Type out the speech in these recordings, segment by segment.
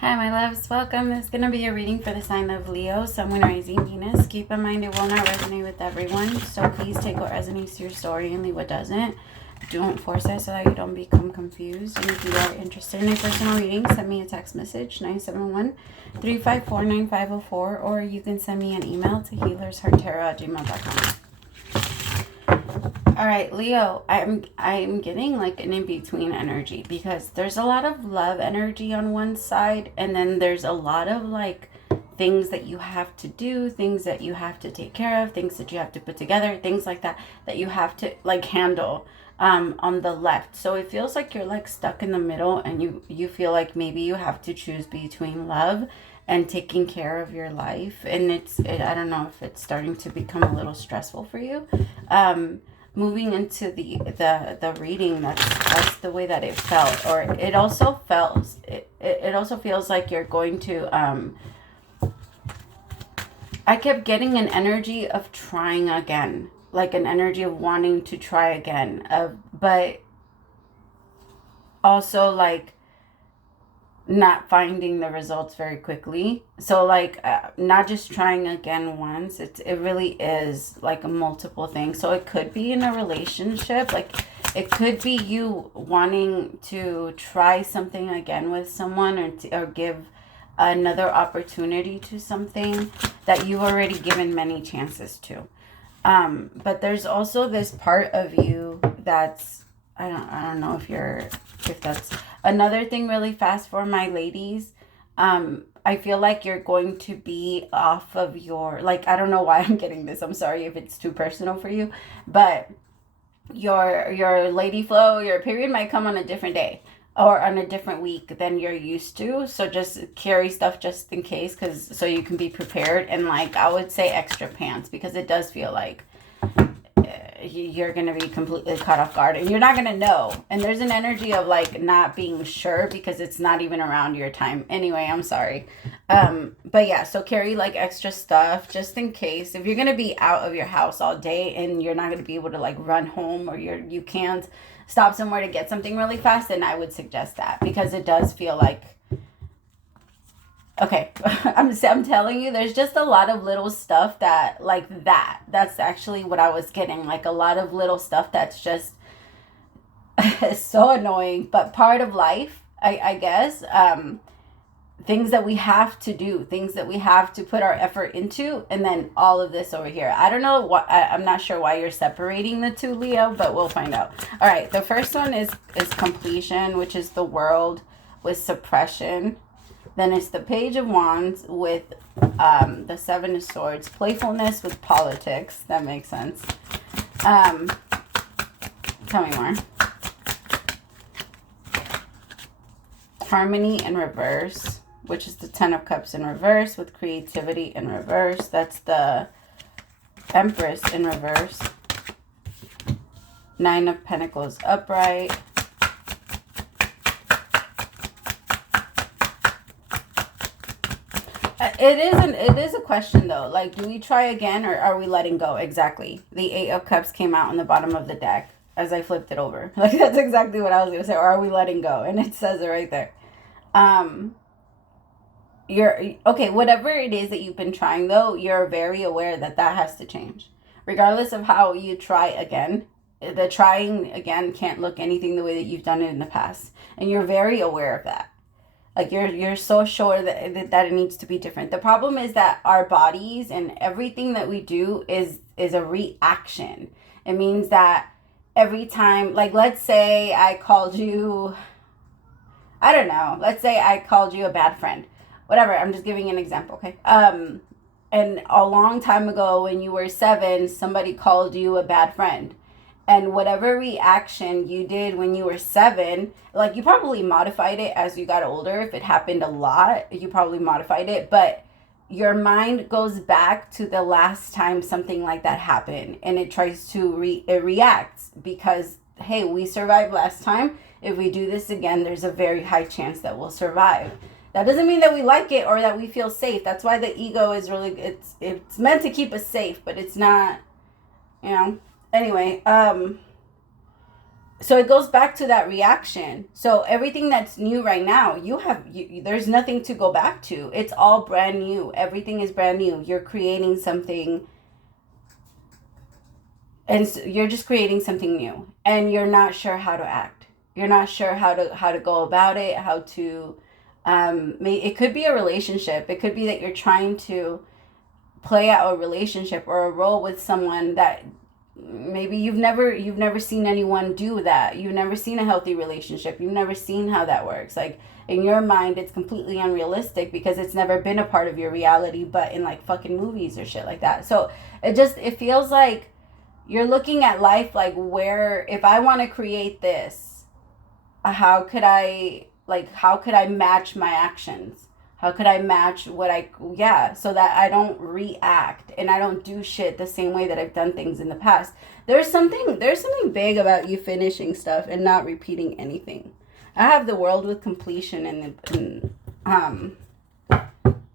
Hi, my loves. Welcome. This is going to be a reading for the sign of Leo, Sun, Moon, Rising, Venus. Keep in mind it will not resonate with everyone, so please take what resonates to your story and leave what doesn't. Don't force it so that you don't become confused. And if you are interested in a personal reading, send me a text message, 971-354-9504, or you can send me an email to HealersHeartTarot@gmail.com. All right, Leo, I'm getting like an in-between energy because there's a lot of love energy on one side, and then there's a lot of like things that you have to do, things that you have to take care of, things that you have to put together, things like that that you have to like handle on the left. So it feels like you're like stuck in the middle, and you feel like maybe you have to choose between love and taking care of your life, and I don't know if it's starting to become a little stressful for you. Moving into the reading, that's the way that it felt. Or it also it also feels like you're going to I kept getting an energy of trying again, like an energy of wanting to try again, but also like not finding the results very quickly. So like not just trying again once, it really is like a multiple thing. So it could be in a relationship, like it could be you wanting to try something again with someone, or give another opportunity to something that you've already given many chances to. But there's also this part of you that's, I don't know if that's another thing really fast for my ladies. I feel like you're going to be off of your, like, I don't know why I'm getting this. I'm sorry if it's too personal for you, but your lady flow, your period might come on a different day or on a different week than you're used to. So just carry stuff just in case, so you can be prepared. And like, I would say extra pants, because it does feel like you're going to be completely caught off guard and you're not going to know. And there's an energy of like not being sure because it's not even around your time. Anyway, I'm sorry. But yeah, so carry like extra stuff just in case. If you're going to be out of your house all day and you're not going to be able to like run home, or you can't stop somewhere to get something really fast, then I would suggest that, because it does feel like, okay, I'm telling you, there's just a lot of little stuff that, like that's actually what I was getting. Like a lot of little stuff that's just so annoying, but part of life, I guess. Things that we have to do, things that we have to put our effort into, and then all of this over here. I don't know what, I'm not sure why you're separating the two, Leo, but we'll find out. All right, the first one is completion, which is the World with suppression. Then it's the Page of Wands with the Seven of Swords. Playfulness with politics. That makes sense. Tell me more. Harmony in reverse, which is the Ten of Cups in reverse with creativity in reverse. That's the Empress in reverse. Nine of Pentacles upright. It is a question though. Like, do we try again, or are we letting go? Exactly. The Eight of Cups came out on the bottom of the deck as I flipped it over. Like, that's exactly what I was gonna say. Or are we letting go? And it says it right there. You're okay. Whatever it is that you've been trying, though, you're very aware that has to change, regardless of how you try again. The trying again can't look anything the way that you've done it in the past, and you're very aware of that. Like you're so sure that it needs to be different. The problem is that our bodies and everything that we do is a reaction. It means that every time, like, let's say I called you, I don't know, let's say I called you a bad friend. Whatever, I'm just giving an example, okay? And a long time ago when you were 7, somebody called you a bad friend. And whatever reaction you did when you were 7, like, you probably modified it as you got older. If it happened a lot, you probably modified it. But your mind goes back to the last time something like that happened. And it tries to it reacts because, hey, we survived last time. If we do this again, there's a very high chance that we'll survive. That doesn't mean that we like it or that we feel safe. That's why the ego is really, it's meant to keep us safe, but it's not, you know. Anyway, So it goes back to that reaction. So everything that's new right now, there's nothing to go back to. It's all brand new. Everything is brand new. You're creating something, and so you're just creating something new, and you're not sure how to act. You're not sure how to go about it, how to it could be a relationship. It could be that you're trying to play out a relationship or a role with someone that maybe you've never seen anyone do that. You've never seen a healthy relationship. You've never seen how that works. Like, in your mind, it's completely unrealistic because it's never been a part of your reality, but in like fucking movies or shit like that. So it feels like you're looking at life like, where, if I want to create this, how could I match my actions? How could I match so that I don't react and I don't do shit the same way that I've done things in the past. There's something big about you finishing stuff and not repeating anything. I have the world with completion I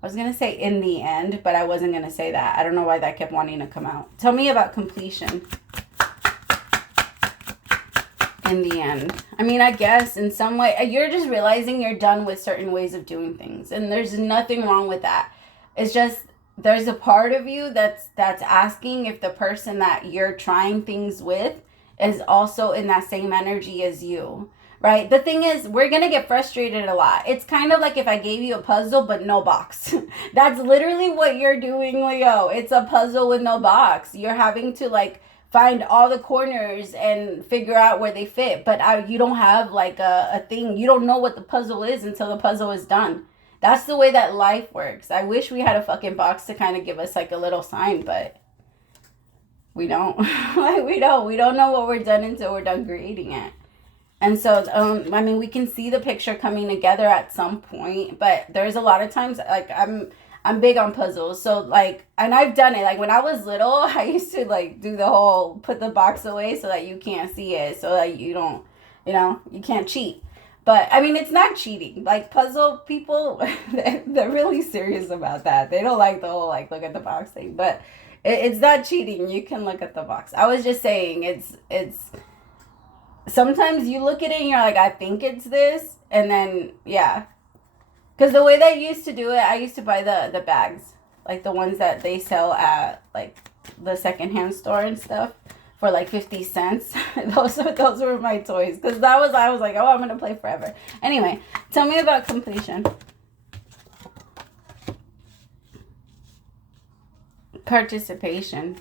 was going to say in the end, but I wasn't going to say that. I don't know why that kept wanting to come out. Tell me about completion. In the end, I mean, I guess in some way you're just realizing you're done with certain ways of doing things, and there's nothing wrong with that. It's just there's a part of you that's asking if the person that you're trying things with is also in that same energy as you, right? The thing is, we're gonna get frustrated a lot. It's kind of like if I gave you a puzzle but no box. That's literally what you're doing, Leo. It's a puzzle with no box. You're having to like find all the corners and figure out where they fit. But you don't have like a thing. You don't know what the puzzle is until the puzzle is done. That's the way that life works. I wish we had a fucking box to kind of give us like a little sign, but we don't. Like, we don't know what we're done until we're done creating it. And so, I mean, we can see the picture coming together at some point, but there's a lot of times, like, I'm big on puzzles. So like, and I've done it. Like when I was little, I used to like do the whole put the box away so that you can't see it, so that you don't, you can't cheat. But I mean, it's not cheating. Like puzzle people, they're really serious about that. They don't like the whole like look at the box thing, but it's not cheating. You can look at the box. I was just saying it's sometimes you look at it and you're like, I think it's this, and then yeah. Because the way that I used to do it, I used to buy the bags. Like the ones that they sell at like the secondhand store and stuff for like 50 cents. those were my toys. Because I was like, oh, I'm going to play forever. Anyway, tell me about completion. Participation.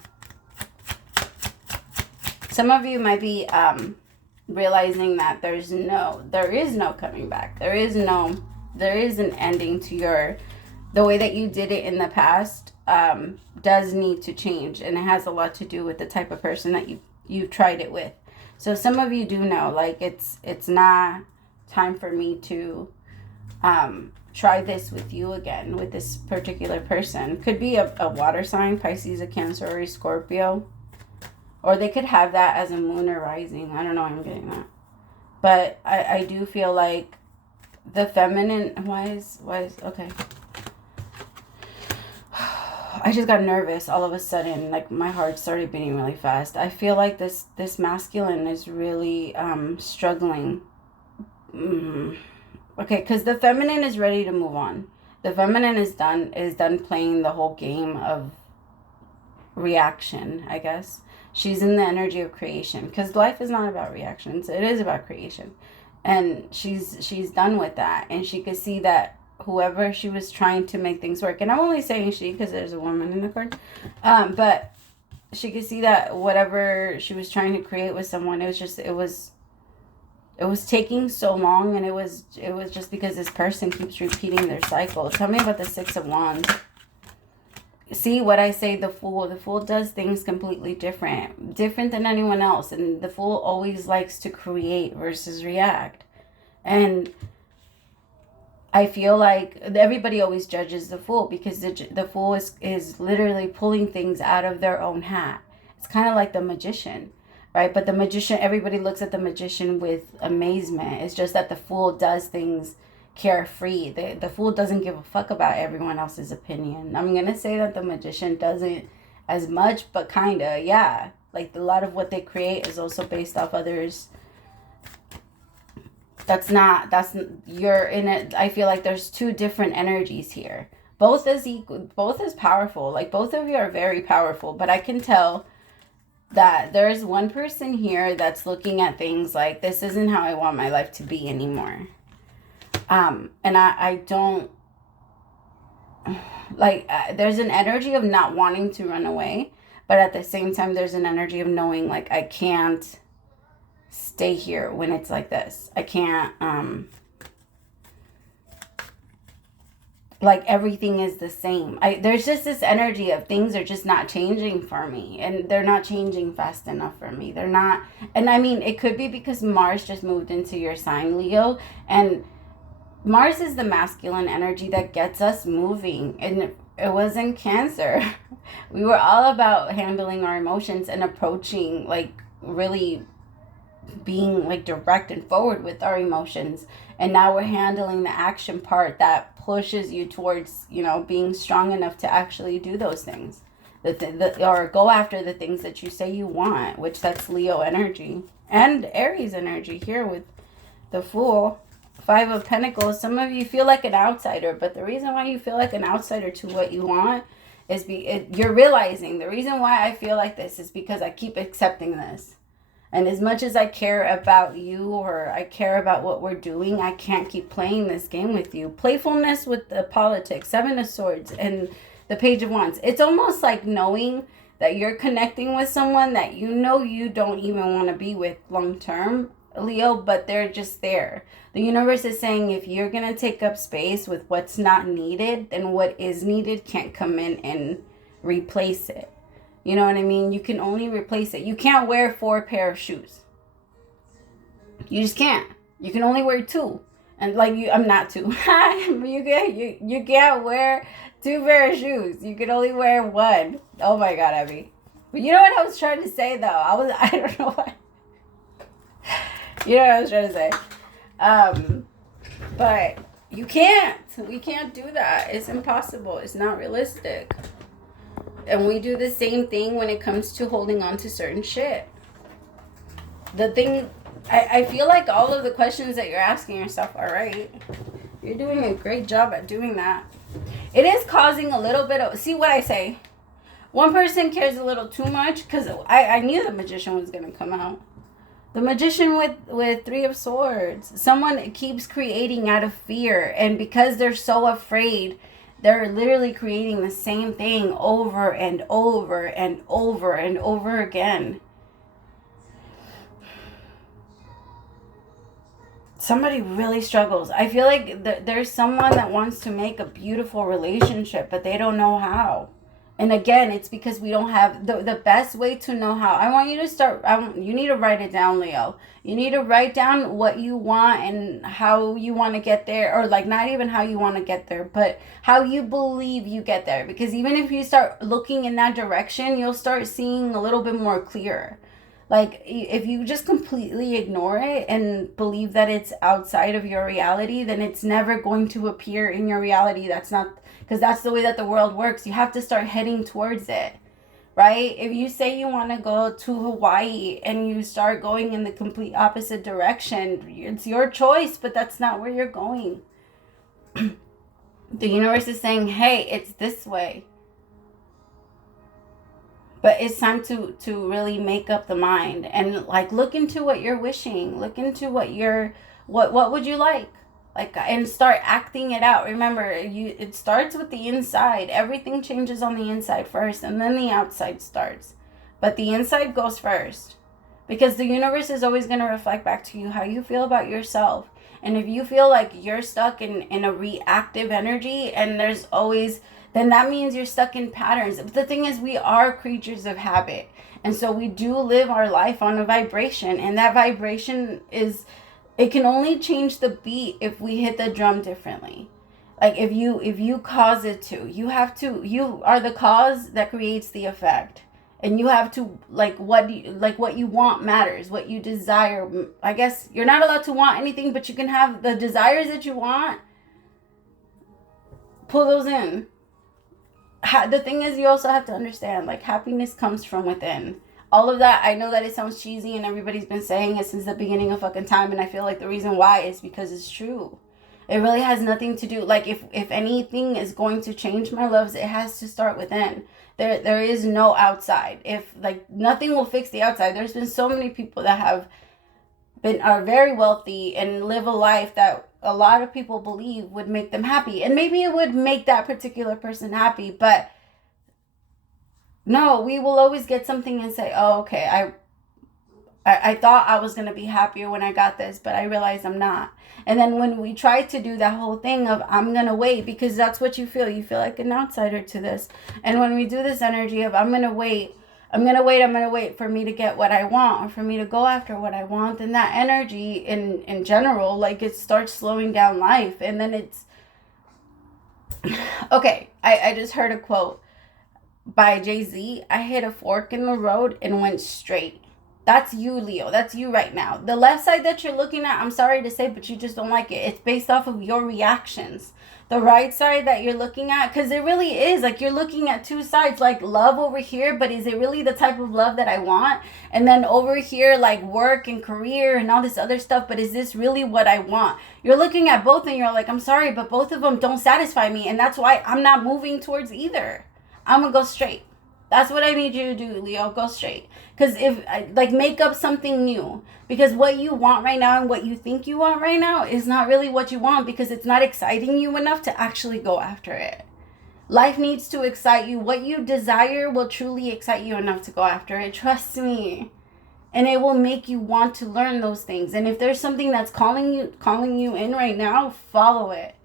Some of you might be realizing that there is no coming back. There is an ending to the way that you did it in the past does need to change, and it has a lot to do with the type of person that you tried it with. So some of you do know, like, it's not time for me to try this with you again, with this particular person. Could be a water sign, Pisces, a Cancer, or a Scorpio, or they could have that as a moon or rising. I don't know why I'm getting that, but I do feel like the feminine, why is okay. I just got nervous all of a sudden. Like my heart started beating really fast. I feel like this masculine is really struggling. Okay, because the feminine is ready to move on. The feminine is done playing the whole game of reaction, I guess. She's in the energy of creation, because life is not about reactions. It is about creation. And she's done with that, and she could see that whoever she was trying to make things work, and I'm only saying she because there's a woman in the card, but she could see that whatever she was trying to create with someone, it was taking so long, and it was just because this person keeps repeating their cycle. Tell me about the Six of Wands. See what I say, the Fool does things completely different than anyone else. And the Fool always likes to create versus react. And I feel like everybody always judges the Fool, because the Fool is literally pulling things out of their own hat. It's kind of like the Magician, right? But the Magician, everybody looks at the Magician with amazement. It's just that the Fool does things carefree. The Fool doesn't give a fuck about everyone else's opinion. I'm gonna say that the Magician doesn't as much, but kinda, yeah. Like a lot of what they create is also based off others' You're in it. I feel like there's two different energies here. Both is equal, both is powerful. Like, both of you are very powerful, but I can tell that there's one person here that's looking at things like, this isn't how I want my life to be anymore. And I don't, like, there's an energy of not wanting to run away, but at the same time, there's an energy of knowing, like, I can't stay here when it's like this. I can't, like, everything is the same. There's just this energy of things are just not changing for me, and they're not changing fast enough for me. They're not, and I mean, it could be because Mars just moved into your sign, Leo, and Mars is the masculine energy that gets us moving, and it was in Cancer. We were all about handling our emotions and approaching, like, really being, like, direct and forward with our emotions. And now we're handling the action part that pushes you towards, you know, being strong enough to actually do those things, or go after the things that you say you want, which that's Leo energy and Aries energy here with the Fool. 5 of Pentacles. Some of you feel like an outsider, but the reason why you feel like an outsider to what you want is you're realizing the reason why I feel like this is because I keep accepting this. And as much as I care about you, or I care about what we're doing, I can't keep playing this game with you. Playfulness with the politics, 7 of Swords, and the Page of Wands. It's almost like knowing that you're connecting with someone that you know you don't even want to be with long term, Leo, but they're just there. The universe is saying, if you're going to take up space with what's not needed, then what is needed can't come in and replace it. You know what I mean? You can only replace it. You can't wear 4 pair of shoes. You just can't. You can only wear 2. And like I'm not 2. you can't wear 2 pair of shoes. You can only wear 1. Oh my God, Abby. But you know what I was trying to say though? I don't know what. You know what I was trying to say. But you can't. We can't do that. It's impossible. It's not realistic. And we do the same thing when it comes to holding on to certain shit. The thing, I feel like all of the questions that you're asking yourself are right. You're doing a great job at doing that. It is causing a little bit of, see what I say? One person cares a little too much, because I knew the Magician was going to come out. The Magician with 3 of Swords. Someone keeps creating out of fear. And because they're so afraid, they're literally creating the same thing over and over and over and over again. Somebody really struggles. I feel like there's someone that wants to make a beautiful relationship, but they don't know how. And again, it's because we don't have the best way to know how. I want you to start, you need to write it down, Leo. You need to write down what you want and how you want to get there. Or like, not even how you want to get there, but how you believe you get there. Because even if you start looking in that direction, you'll start seeing a little bit more clear. Like, if you just completely ignore it and believe that it's outside of your reality, then it's never going to appear in your reality. That's not, because that's the way that the world works. You have to start heading towards it, right? If you say you want to go to Hawaii and you start going in the complete opposite direction, it's your choice, but that's not where you're going. The universe is saying, hey, it's this way. But it's time to really make up the mind and like look into what you're wishing. Look into what would you like? Like, and start acting it out. Remember, it starts with the inside. Everything changes on the inside first, and then the outside starts. But the inside goes first. Because the universe is always going to reflect back to you how you feel about yourself. And if you feel like you're stuck in a reactive energy, and there's always, then that means you're stuck in patterns. But the thing is, we are creatures of habit. And so we do live our life on a vibration. And that vibration is, it can only change the beat if we hit the drum differently. Like if you cause it to, you are the cause that creates the effect. And you have to, what you want matters, what you desire. I guess you're not allowed to want anything, but you can have the desires that you want. Pull those in. The thing is, you also have to understand, like, happiness comes from within. all of that, I know that it sounds cheesy and everybody's been saying it since the beginning of fucking time, and I feel like the reason why is because it's true. It really has nothing to do, like, if anything is going to change, my loves, it has to start within. There is no outside. If, like, nothing will fix the outside. There's been so many people that are very wealthy and live a life that a lot of people believe would make them happy. And maybe it would make that particular person happy, but no, we will always get something and say, oh, okay, I thought I was going to be happier when I got this, but I realized I'm not. And then when we try to do that whole thing of I'm going to wait, because that's what you feel like an outsider to this. And when we do this energy of I'm going to wait for me to get what I want, or for me to go after what I want, then that energy in general, like, it starts slowing down life. And then it's, okay, I just heard a quote by Jay-Z. I hit a fork in the road and went straight. That's you, Leo. That's you right now. The left side that you're looking at, I'm sorry to say, but you just don't like it. It's based off of your reactions. The right side that you're looking at, because it really is, like, you're looking at two sides, like love over here, but is it really the type of love that I want? And then over here, like work and career and all this other stuff, but is this really what I want? You're looking at both and you're like, I'm sorry, but both of them don't satisfy me, and that's why I'm not moving towards either. I'm gonna go straight. That's what I need you to do, Leo. Go straight. Because make up something new. Because what you want right now and what you think you want right now is not really what you want, because it's not exciting you enough to actually go after it. Life needs to excite you. What you desire will truly excite you enough to go after it. Trust me. And it will make you want to learn those things. And if there's something that's calling you in right now, follow it.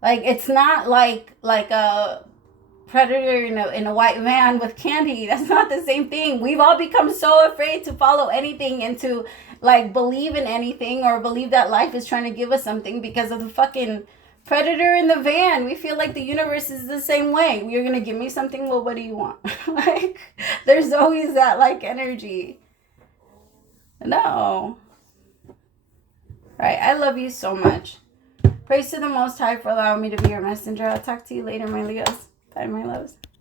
Like, it's not like a predator in a white van with candy. That's not the same thing. We've all become so afraid to follow anything and to, like, believe in anything or believe that life is trying to give us something because of the fucking predator in the van. We feel like the universe is the same way. You're gonna give me something, well, what do you want? Like, there's always that, like, energy. No. All right, I love you so much. Praise to the Most High for allowing me to be your messenger. I'll talk to you later, my Leos. Bye, my loves.